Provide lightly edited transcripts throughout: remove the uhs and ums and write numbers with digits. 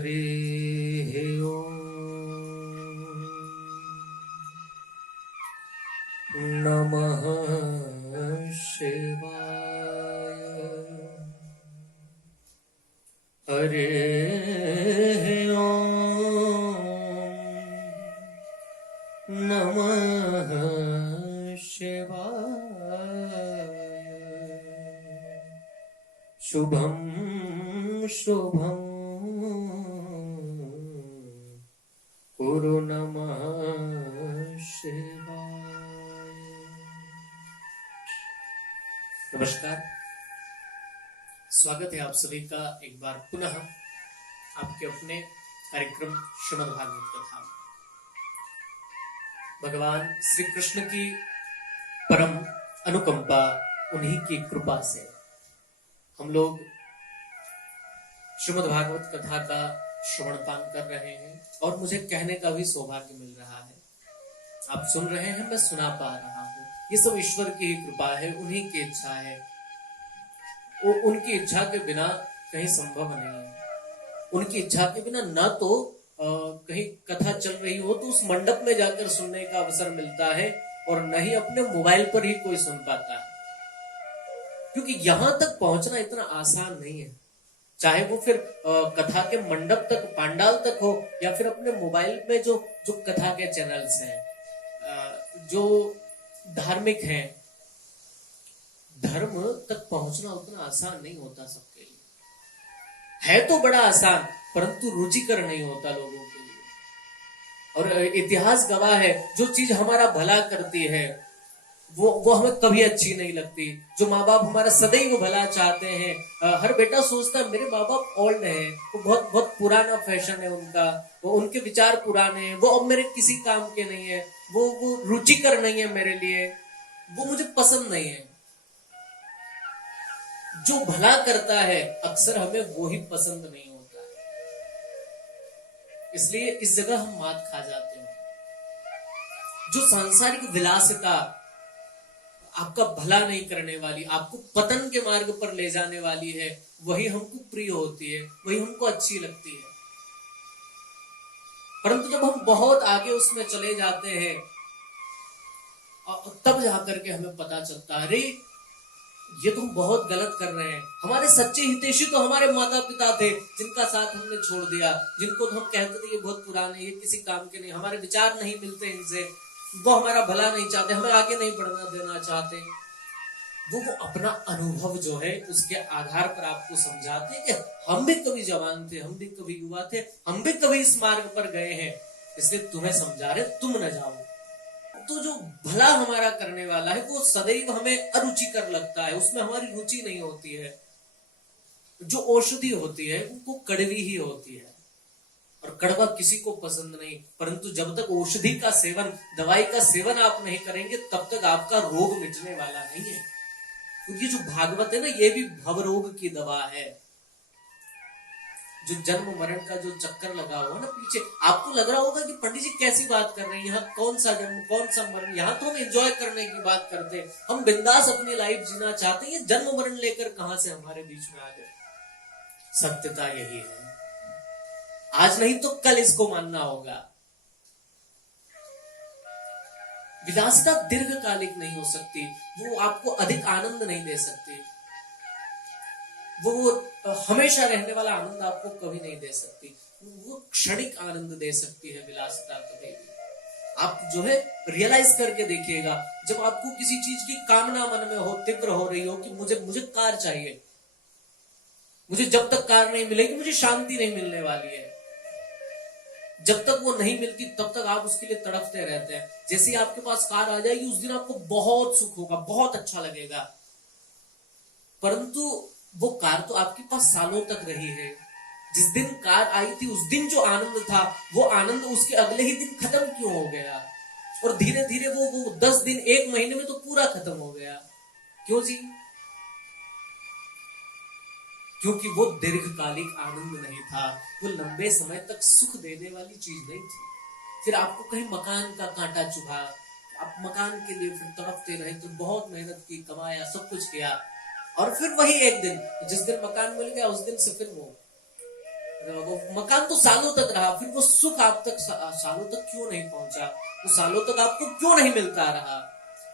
हरि ओम नमः शिवाय। हरि ओम नमः शिवाय। शुभम शुभम कुरु नमः शिवाय। नमस्कार, स्वागत है आप सभी का एक बार पुनः आपके अपने कार्यक्रम श्रीमद् भागवत कथा। भगवान श्री कृष्ण की परम अनुकंपा, उन्हीं की कृपा से हम लोग श्रीमद् भागवत कथा का श्रवण पान कर रहे हैं और मुझे कहने का भी सौभाग्य मिल रहा है। आप सुन रहे हैं, मैं सुना पा रहा हूं। ये सब ईश्वर की ही कृपा है, उन्हीं की इच्छा है। वो उनकी इच्छा के बिना कहीं संभव नहीं है। उनकी इच्छा के बिना न तो कहीं कथा चल रही हो तो उस मंडप में जाकर सुनने का अवसर मिलता है और न ही अपने मोबाइल पर ही कोई सुन पाता है, क्योंकि यहां तक पहुंचना इतना आसान नहीं है। चाहे वो फिर कथा के मंडप तक, पांडाल तक हो, या फिर अपने मोबाइल में जो जो कथा के चैनल्स हैं, जो धार्मिक हैं, धर्म तक पहुंचना उतना आसान नहीं होता सबके लिए। है तो बड़ा आसान, परंतु रुचिकर नहीं होता लोगों के लिए। और इतिहास गवाह है, जो चीज हमारा भला करती है वो हमें कभी अच्छी नहीं लगती। जो माँ बाप हमारा सदैव भला चाहते हैं, हर बेटा सोचता है मेरे माँ बाप ओल्ड हैं, वो बहुत बहुत पुराना फैशन है उनका, वो उनके विचार पुराने हैं, वो अब मेरे किसी काम के नहीं है, वो रुचिकर नहीं है मेरे लिए, वो मुझे पसंद नहीं है। जो भला करता है अक्सर हमें वो ही पसंद नहीं होता है, इसलिए इस जगह हम मात खा जाते हैं। जो सांसारिक विलासिता आपका भला नहीं करने वाली, आपको पतन के मार्ग पर ले जाने वाली है, वही हमको प्रिय होती है, वही हमको अच्छी लगती है। परंतु जब हम बहुत आगे उसमें चले जाते हैं, तब जाकर के हमें पता चलता है, अरे ये तो हम बहुत गलत कर रहे हैं। हमारे सच्चे हितैषी तो हमारे माता पिता थे, जिनका साथ हमने छोड़ दिया, जिनको तो हम कहते थे ये बहुत पुराने, ये किसी काम के नहीं, हमारे विचार नहीं मिलते इनसे, वो हमारा भला नहीं चाहते, हमें आगे नहीं बढ़ना देना चाहते। वो अपना अनुभव जो है उसके आधार पर आपको समझाते हैं कि हम भी कभी जवान थे, हम भी कभी युवा थे, हम भी कभी इस मार्ग पर गए हैं, इसलिए तुम्हें समझा रहे, तुम न जाओ। तो जो भला हमारा करने वाला है वो सदैव हमें अरुचिकर लगता है, उसमें हमारी रुचि नहीं होती है। जो औषधि होती है वो कड़वी ही होती है, और कड़वा किसी को पसंद नहीं। परंतु जब तक औषधि का सेवन, दवाई का सेवन आप नहीं करेंगे, तब तक आपका रोग मिटने वाला नहीं है। तो ये जो भागवत है ना, ये भी भवरोग की दवा है। जो जन्म मरण का जो चक्कर लगा हुआ ना पीछे, आपको लग रहा होगा कि पंडित जी कैसी बात कर रहे हैं, यहाँ कौन सा जन्म कौन सा मरण, यहाँ तो हम एंजॉय करने की बात करते हैं, हम बिंदास अपनी लाइफ जीना चाहते हैं, ये जन्म मरण लेकर कहां से हमारे बीच में आ गए। सत्यता यही है, आज नहीं तो कल इसको मानना होगा। विलासिता दीर्घकालिक नहीं हो सकती, वो आपको अधिक आनंद नहीं दे सकती, वो हमेशा रहने वाला आनंद आपको कभी नहीं दे सकती। वो क्षणिक आनंद दे सकती है विलासिता कभी भी। आप जो है रियलाइज करके देखिएगा, जब आपको किसी चीज की कामना मन में हो, तीव्र हो रही हो कि मुझे कार चाहिए, मुझे जब तक कार नहीं मिलेगी मुझे शांति नहीं मिलने वाली है, जब तक वो नहीं मिलती तब तक आप उसके लिए तड़पते रहते हैं। जैसे ही आपके पास कार आ जाएगी उस दिन आपको बहुत सुख होगा, बहुत अच्छा लगेगा, परंतु वो कार तो आपके पास सालों तक रही है। जिस दिन कार आई थी उस दिन जो आनंद था, वो आनंद उसके अगले ही दिन खत्म क्यों हो गया, और धीरे धीरे वो 10 दिन 1 महीने में तो पूरा खत्म हो गया। क्यों जी? क्योंकि वो दीर्घकालिक आनंद नहीं था, वो लंबे समय तक सुख देने वाली चीज नहीं थी। फिर आपको कहीं मकान का कांटा चुभा, आप मकान के लिए फिर तड़पते रहे, तो बहुत मेहनत की, कमाया, सब कुछ किया, और फिर वही एक दिन, जिस दिन मकान मिल गया उस दिन से फिर वो वो मकान तो सालों तक रहा, फिर वो सुख आप तक सालों तक क्यों नहीं पहुंचा, वो सालों तक आपको क्यों नहीं मिलता रहा?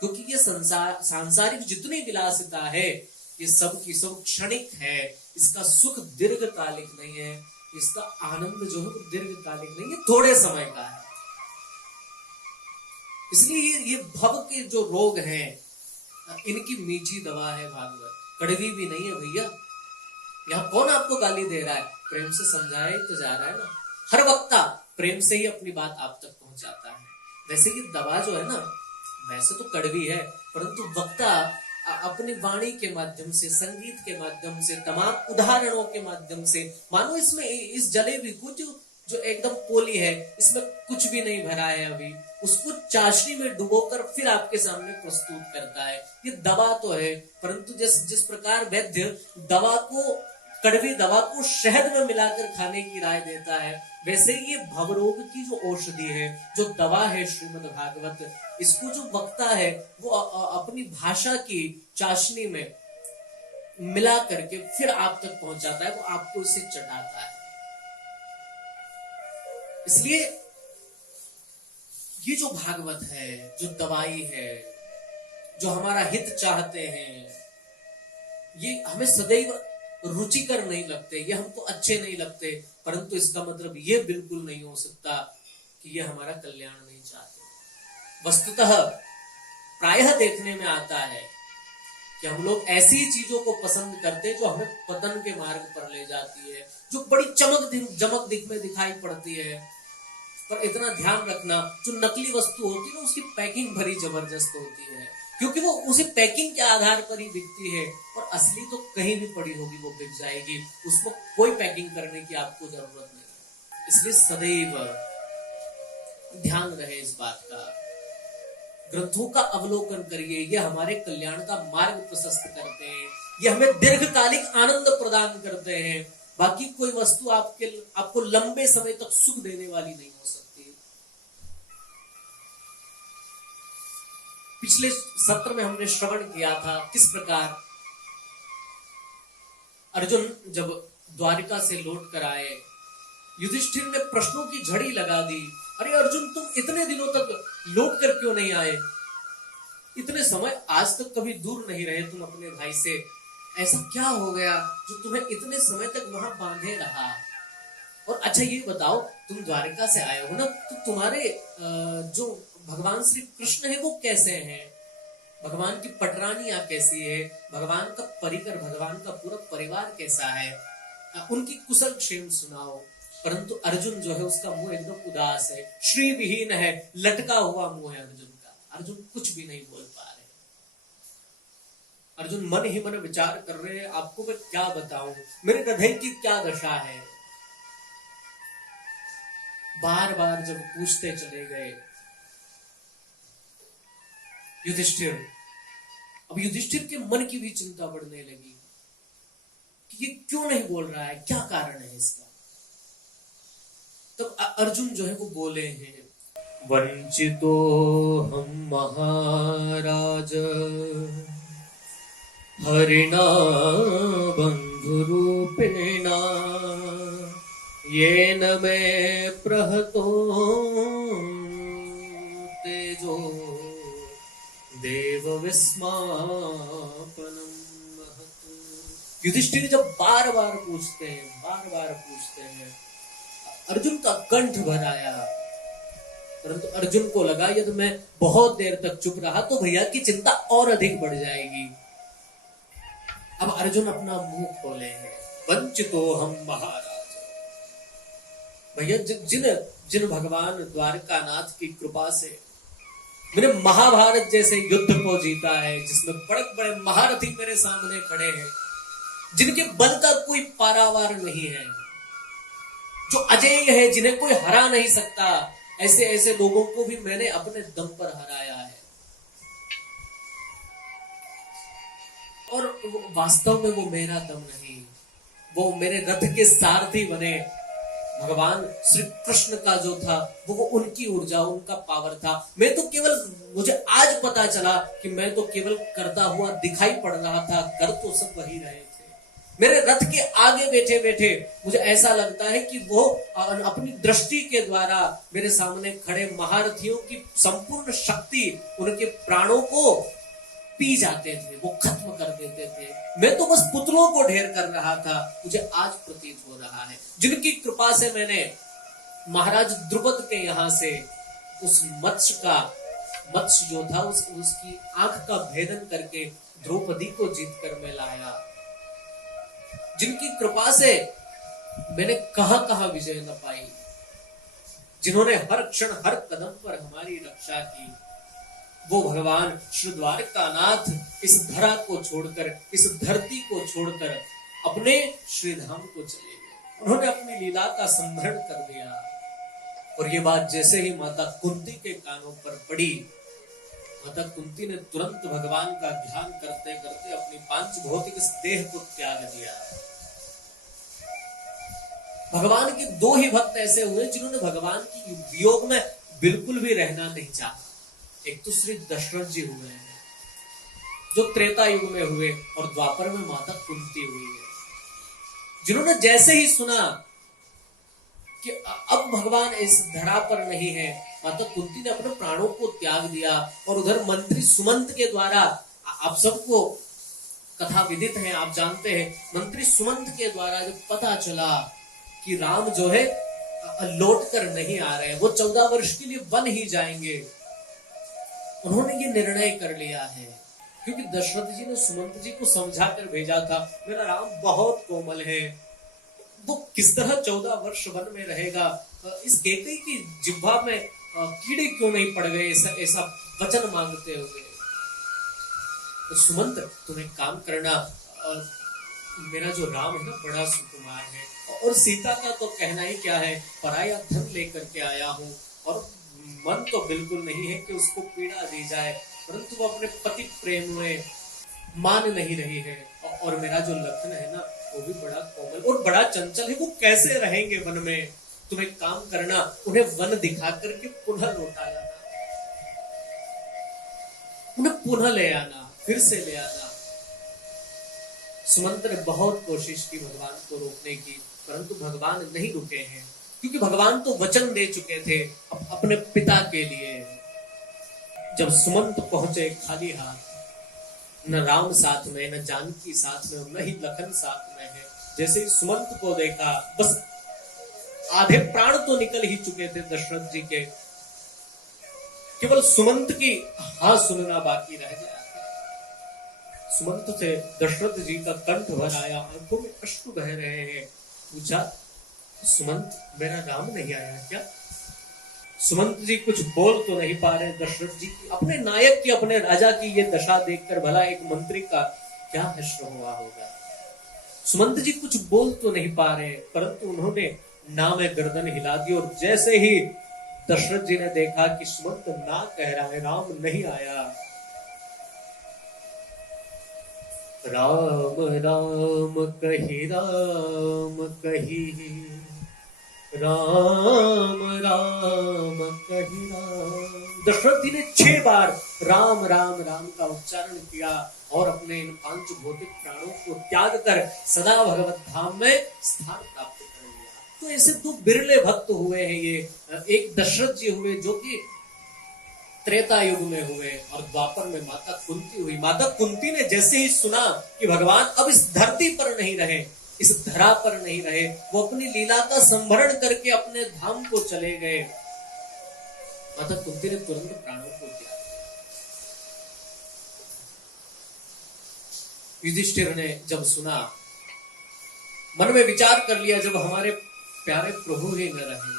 क्योंकि ये सांसारिक जितनी विलासिता है ये सब की सब क्षणिक है, इसका सुख दीर्घकालिक नहीं है, इसका आनंद जो है वो दीर्घकालिक नहीं है, थोड़े समय का है। इसलिए ये भव के जो रोग हैं इनकी मीठी दवा है भागवत, कड़वी भी नहीं है भैया। यहाँ कौन आपको गाली दे रहा है? प्रेम से समझाया तो जा रहा है ना, हर वक्ता प्रेम से ही अपनी बात आप तक पहुंचाता है। वैसे ये दवा जो है ना वैसे तो कड़वी है, परंतु वक्ता अपनी वाणी के माध्यम से, संगीत के माध्यम से, तमाम उदाहरणों के माध्यम से, मानो इसमें इस जलेबी को जो एकदम पोली है, इसमें कुछ भी नहीं भरा है अभी, उसको चाशनी में डुबोकर फिर आपके सामने प्रस्तुत करता है। ये दवा तो है, परंतु जिस प्रकार वैद्य दवा को, कड़वी दवा को शहद में मिलाकर खाने की राय देता है, वैसे ये भवरोग की जो औषधि है, जो दवा है श्रीमद् भागवत, इसको जो वक्ता है वो अपनी भाषा की चाशनी में मिला करके फिर आप तक पहुंचाता है, वो आपको इसे चटाता है। इसलिए ये जो भागवत है, जो दवाई है, जो हमारा हित चाहते हैं, ये हमें सदैव रुचिकर नहीं लगते, ये हमको अच्छे नहीं लगते, परंतु इसका मतलब ये बिल्कुल नहीं हो सकता कि ये हमारा कल्याण नहीं चाहते। वस्तुतः प्रायः देखने में आता है कि हम लोग ऐसी चीजों को पसंद करते हैं जो हमें पतन के मार्ग पर ले जाती है, जो बड़ी चमक दिख में दिखाई पड़ती है। पर इतना ध्यान रखना, जो नकली वस्तु होती है ना उसकी पैकिंग बड़ी जबरदस्त होती है, क्योंकि वो उसी पैकिंग के आधार पर ही बिकती है, और असली तो कहीं भी पड़ी होगी वो बिक जाएगी, उसको कोई पैकिंग करने की आपको जरूरत नहीं। इसलिए सदैव ध्यान रहे इस बात का, ग्रंथों का अवलोकन करिए, ये हमारे कल्याण का मार्ग प्रशस्त करते हैं, ये हमें दीर्घकालिक आनंद प्रदान करते हैं। बाकी कोई वस्तु आपको लंबे समय तक सुख देने वाली नहीं हो सकती। पिछले सत्र में हमने श्रवण किया था किस प्रकार अर्जुन जब द्वारिका से लौट कर आए, युधिष्ठिर ने प्रश्नों की झड़ी लगा दी। अरे अर्जुन, तुम इतने दिनों तक लौट कर क्यों नहीं आए? इतने समय आज तक कभी दूर नहीं रहे तुम अपने भाई से, ऐसा क्या हो गया जो तुम्हें इतने समय तक वहां बांधे रहा? और अच्छा ये बताओ, तुम द्वारिका से आए हो ना, तो तुम्हारे जो भगवान श्री कृष्ण है वो कैसे हैं? भगवान की पटरानियां कैसी है? भगवान का परिकर, भगवान का पूरा परिवार कैसा है? उनकी कुशल क्षेम सुनाओ। परंतु अर्जुन जो है उसका मुंह एकदम उदास है, श्री विहीन है, लटका हुआ मुंह है अर्जुन का। अर्जुन कुछ भी नहीं बोल पा रहे। अर्जुन मन ही मन विचार कर रहे हैं, आपको मैं क्या बताऊं, मेरे हृदय की क्या दशा है। बार बार जब पूछते चले गए युधिष्ठिर, अब युधिष्ठिर के मन की भी चिंता बढ़ने लगी कि ये क्यों नहीं बोल रहा है, क्या कारण है इसका। तब अर्जुन जो है वो बोले हैं, वंचितो हम महाराज हरिणा बंधुरूपेणा येन मे प्रहतो तेजो देव विस्मापनम। युधिष्ठिर जब बार बार पूछते हैं, अर्जुन का कंठ भर आया। परंतु अर्जुन को लगा यदि मैं बहुत देर तक चुप रहा तो भैया की चिंता और अधिक बढ़ जाएगी। अब अर्जुन अपना मुंह खोले हैं, वंचितो हम महाराज। भैया जिन भगवान द्वारकानाथ की कृपा से मैंने महाभारत जैसे युद्ध को जीता है, जिसमें बड़े बड़े महारथी मेरे सामने खड़े हैं, जिनके बल का कोई पारावार नहीं है, जो अजेय है, जिन्हें कोई हरा नहीं सकता, ऐसे ऐसे लोगों को भी मैंने अपने दम पर हराया है। और वास्तव में वो मेरा दम नहीं, वो मेरे रथ के सारथी बने भगवान श्री कृष्ण का जो था वो उनकी ऊर्जा, उनका पावर था। मैं तो केवल, मुझे आज पता चला कि मैं तो केवल करता हुआ दिखाई पड़ रहा था, कर तो सब वही रहे थे। मेरे रथ के आगे बैठे बैठे मुझे ऐसा लगता है कि वो अपनी दृष्टि के द्वारा मेरे सामने खड़े महारथियों की संपूर्ण शक्ति उनके प्राणों को पी जाते थे, वो खत्म कर देते थे। मैं तो बस पुतलों को ढेर कर रहा था। मुझे आज प्रतीत हो रहा है जिनकी कृपा से मैंने महाराज द्रुपद के यहां से उस मत्स्य जो था उसकी आंख का भेदन करके द्रौपदी को जीत कर मैं लाया, जिनकी कृपा से मैंने कहां विजय न पाई, जिन्होंने हर क्षण हर कदम पर हमारी रक्षा की, वो भगवान श्री द्वारकानाथ इस धरा को छोड़कर, इस धरती को छोड़कर अपने श्री धाम को चले गए। उन्होंने अपनी लीला का संभरण कर दिया। और ये बात जैसे ही माता कुंती के कानों पर पड़ी, माता कुंती ने तुरंत भगवान का ध्यान करते करते अपनी पांच भौतिक देह को त्याग दिया। भगवान के दो ही भक्त ऐसे हुए जिन्होंने भगवान की वियोग में बिल्कुल भी रहना नहीं चाहा। एक तो श्री दशरथ जी हुए हैं जो त्रेता युग में हुए, और द्वापर में माता कुंती हुई है, जिन्होंने जैसे ही सुना कि अब भगवान इस धरा पर नहीं है, माता कुंती ने अपने प्राणों को त्याग दिया। और उधर मंत्री सुमंत के द्वारा, आप सबको कथा विदित है, आप जानते हैं, मंत्री सुमंत के द्वारा जब पता चला कि राम जो है लौट कर नहीं आ रहे हैं, वो 14 वर्ष के लिए वन ही जाएंगे, उन्होंने ये निर्णय कर लिया है। क्योंकि दशरथ जी ने सुमंत जी को समझा कर भेजा था, मेरा राम बहुत कोमल है, वो किस तरह 14 वर्ष वन में रहेगा, इस केकई की जिह्वा में कीड़े क्यों नहीं पड़ गए, ऐसा वचन मांगते हुए। तो सुमंत तुम एक काम करना, मेरा जो राम है ना बड़ा सुकुमार है, और सीता का तो कहना ही क्या है, पराया धन लेकर के आया हूं, और मन तो बिल्कुल नहीं है कि उसको पीड़ा दी जाए, परंतु वो अपने पति प्रेम में मान नहीं रही है। और मेरा जो लखन है ना वो भी बड़ा कोमल और बड़ा चंचल है, वो कैसे रहेंगे वन में। तुम एक काम करना, उन्हें वन दिखा करके पुनः लौटा लाना, उन्हें पुनः ले आना, फिर से ले आना। सुमंत ने बहुत कोशिश की भगवान को रोकने की, परंतु भगवान नहीं रुके हैं, क्योंकि भगवान तो वचन दे चुके थे अपने पिता के लिए। जब सुमंत पहुंचे खाली हाथ, न राम साथ में, न जानकी साथ में, न ही लखन साथ में है, जैसे ही सुमंत को देखा, बस आधे प्राण तो निकल ही चुके थे दशरथ जी के, केवल सुमंत की हाँ सुनना बाकी रह गया था। सुमंत से दशरथ जी का कंठ भर आया, आंखों में अश्रु बह रहे हैं। पूछा, सुमंत मेरा राम नहीं आया क्या? सुमंत जी कुछ बोल तो नहीं पा रहे। दशरथ जी की, अपने नायक की, अपने राजा की ये दशा देखकर भला एक मंत्री का क्या हश्र हुआ होगा। सुमंत जी कुछ बोल तो नहीं पा रहे, परंतु उन्होंने ना में गर्दन हिला दी। और जैसे ही दशरथ जी ने देखा कि सुमंत ना कह रहा है, राम नहीं आया, राम राम कही राम कही, राम राम कही राम। दशरथ जी ने 6 बार राम राम राम का उच्चारण किया और अपने इन 5 भौतिक प्राणों को त्याग कर सदा भगवत धाम में स्थान प्राप्त कर लिया। तो ऐसे 2 बिरले भक्त हुए हैं ये। एक दशरथ जी हुए जो कि त्रेता युग में हुए, और द्वापर में माता कुंती हुई। माता कुंती ने जैसे ही सुना कि भगवान अब इस धरती पर नहीं रहे, इस धरा पर नहीं रहे, वो अपनी लीला का संभरण करके अपने धाम को चले गए, माता कुंती ने तुरंत प्राणों को त्याग दिया। युधिष्ठिर ने जब सुना, मन में विचार कर लिया, जब हमारे प्यारे प्रभु ही न रहे,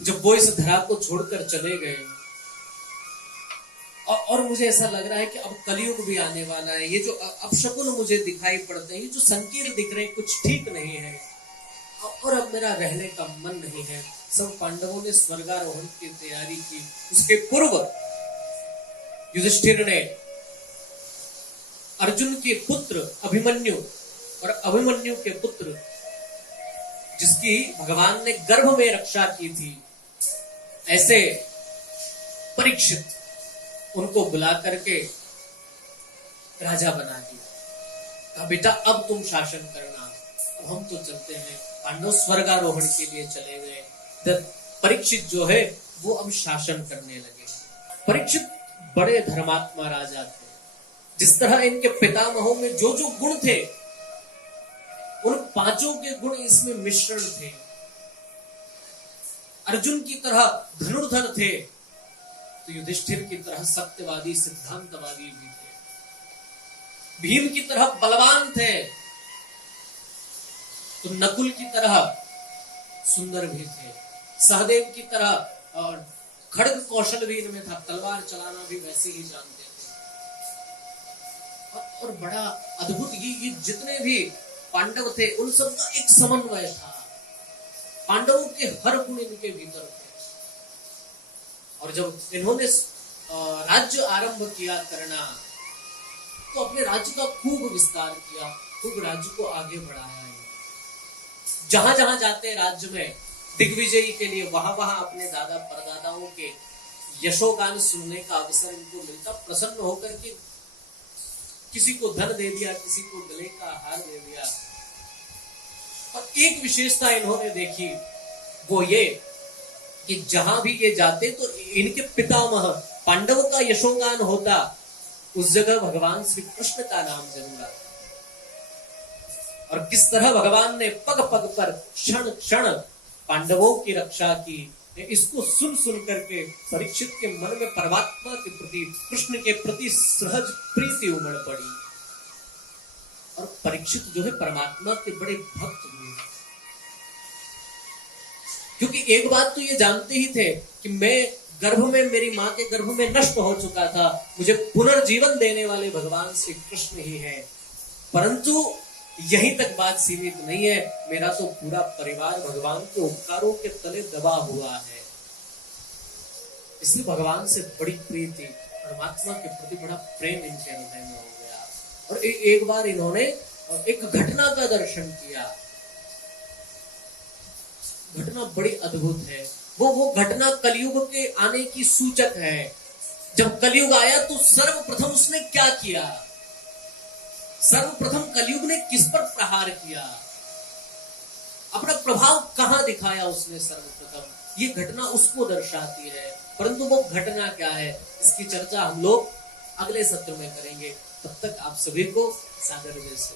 जब वो इस धरा को छोड़कर चले गए, और मुझे ऐसा लग रहा है कि अब कलयुग भी आने वाला है। ये जो अपशकुन मुझे दिखाई पड़ते हैं, ये जो संकीर्ण दिख रहे हैं, कुछ ठीक नहीं है, और अब मेरा रहने का मन नहीं है। सब पांडवों ने स्वर्गारोहण की तैयारी की। उसके पूर्व युधिष्ठिर ने अर्जुन के पुत्र अभिमन्यु और अभिमन्यु के पुत्र जिसकी भगवान ने गर्भ में रक्षा की थी, ऐसे परीक्षित, उनको बुला करके राजा बना दिया। कहा बेटा अब तुम शासन करना। अब हम तो चलते हैं। पांडव स्वर्गारोहण के लिए चले गए। परीक्षित जो है वो अब शासन करने लगे। परीक्षित बड़े धर्मात्मा राजा थे। जिस तरह इनके पितामहों में जो जो गुण थे, उन पांचों के गुण इसमें मिश्रण थे। अर्जुन की तरह धनुर्धर थे, तो युधिष्ठिर की तरह सत्यवादी सिद्धांतवादी भी थे। भीम की तरह बलवान थे, तो नकुल की तरह सुंदर भी थे। सहदेव की तरह और खड्ग कौशल भी इनमें था, तलवार चलाना भी वैसे ही जानते थे। और बड़ा अद्भुत ये जितने भी पांडव थे उन सब का एक समन्वय था। पांडवों के हर गुण इनके भीतर थे। और जब इन्होंने राज्य आरंभ किया करना, तो अपने राज्य का खूब विस्तार किया, खूब राज्य को आगे बढ़ाया। जहां जहां जाते राज्य में दिग्विजयी के लिए, वहां वहां अपने दादा परदादाओं के यशोगान सुनने का अवसर इनको मिलता। प्रसन्न होकर के किसी को धन दे दिया, किसी को गले का हार दे दिया। और एक विशेषता इन्होंने देखी, वो ये कि जहां भी ये जाते तो इनके पितामह पांडवों का यशोगान होता, उस जगह भगवान श्री कृष्ण का नाम जरूर आता। और किस तरह भगवान ने पग पग पर क्षण क्षण पांडवों की रक्षा की, इसको सुन सुन करके परीक्षित के मन में परमात्मा के प्रति, कृष्ण के प्रति सहज प्रीति उमड़ पड़ी। और परीक्षित जो है परमात्मा के बड़े भक्त हुए, क्योंकि एक बात तो ये जानते ही थे कि मैं गर्भ में, मेरी मां के गर्भ में नष्ट हो चुका था, मुझे पुनर्जीवन देने वाले भगवान श्री कृष्ण ही है। परंतु यहीं तक बात सीमित नहीं है, मेरा तो पूरा परिवार भगवान के उपकारों के तले दबा हुआ है। इसलिए भगवान से बड़ी प्रीति, परमात्मा के प्रति बड़ा प्रेम इनके हृदय में हो गया। और एक बार इन्होंने एक घटना का दर्शन किया। घटना बड़ी अद्भुत है। वो घटना कलयुग के आने की सूचक है। जब कलयुग आया तो सर्वप्रथम उसने क्या किया? सर्वप्रथम कलयुग ने किस पर प्रहार किया? अपना प्रभाव कहां दिखाया उसने सर्वप्रथम? ये घटना उसको दर्शाती है। परंतु वो घटना क्या है, इसकी चर्चा हम लोग अगले सत्र में करेंगे। तब तक आप सभी को सादर से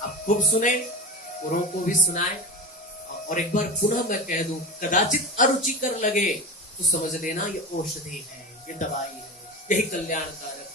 आप खूब सुने, औरों को भी सुनाए। और एक बार पुनः मैं कह दूं, कदाचित अरुचिकर लगे तो समझ लेना ये औषधि है, ये दवाई है, यही कल्याणकारक